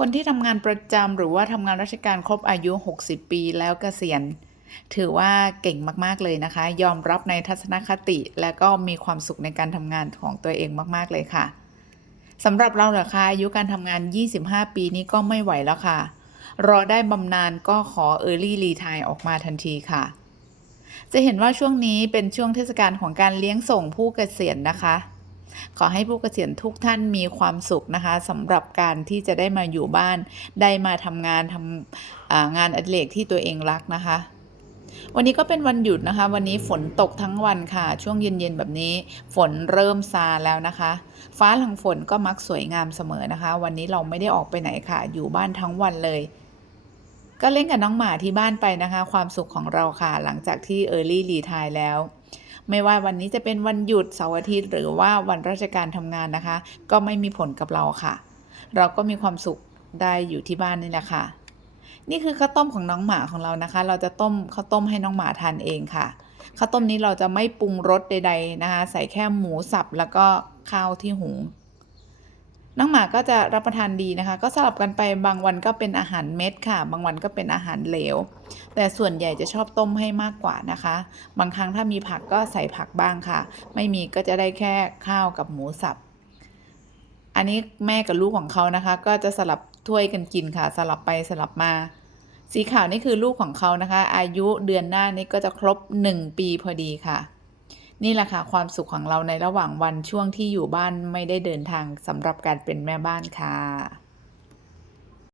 คนที่ทำงานประจำหรือว่าทำงานราชการครบอายุ 60 ปีแล้วเกษียณ ถือว่าเก่งมากๆเลยนะคะ ยอมรับในทัศนคติ และก็มีความสุขในการทำงานของตัวเองมากๆเลยค่ะสำหรับเราเหรอคะอายุการทำงาน 25 ปีนี้ก็ไม่ไหวแล้วค่ะ รอได้บำนาญก็ขอ Early Retire ออกมาทันทีค่ะ จะเห็นว่าช่วงนี้เป็นช่วงเทศกาลของการเลี้ยงส่งผู้เกษียณนะคะ ขอให้ผู้เกษียณทุกท่านมีความสุขนะคะสำหรับการที่จะได้มาอยู่บ้าน ได้มาทำงานทำงานอดิเรกที่ตัวเองรักนะคะวันนี้ก็เป็นวันหยุดนะคะ วันนี้ฝนตกทั้งวันค่ะ ช่วงเย็นๆแบบนี้ ฝนเริ่มซาแล้วนะคะ ฟ้าหลังฝนก็มักสวยงามเสมอนะคะ วันนี้เราไม่ได้ออกไปไหนค่ะ อยู่บ้านทั้งวันเลย ก็เล่นกับน้องหมาที่บ้านไปนะคะ ความสุขของเราค่ะ หลังจากที่ Early Retire แล้ว ไม่ว่าวันนี้จะเป็นวันหยุดเสาร์อาทิตย์หรือว่าวันราชการทำงานนะคะ ก็ไม่มีผลกับเราค่ะ เราก็มีความสุขได้อยู่ที่บ้านนี่แหละค่ะ นี่คือข้าวต้มของน้องหมาของเรานะคะ เราจะต้มข้าวต้มให้น้องหมาทานเองค่ะข้าวต้มนี้เราจะไม่ปรุงรสใด ๆนะคะ ใส่แค่หมูสับแล้วก็ข้าวที่หุง น้องหมาก็จะรับประทานดีนะคะ ก็สลับกันไปบางวันก็เป็นอาหารเม็ดค่ะ บางวันก็เป็นอาหารเหลว แต่ส่วนใหญ่จะชอบต้มให้มากกว่านะคะ บางครั้งถ้ามีผักก็ใส่ผักบ้างค่ะ ไม่มีก็จะได้แค่ข้าวกับหมูสับ อันนี้แม่กับลูกของเขานะคะ ก็จะสลับถ้วยกันกินค่ะ สลับไปสลับมาสีขาวนี่คือลูกของเขานะคะ อายุเดือนหน้านี้ก็จะครบ 1 ปีพอดีค่ะ นี่แหละค่ะความสุขของเราในระหว่างวันช่วงที่อยู่บ้านไม่ได้เดินทางสำหรับการเป็นแม่บ้านค่ะ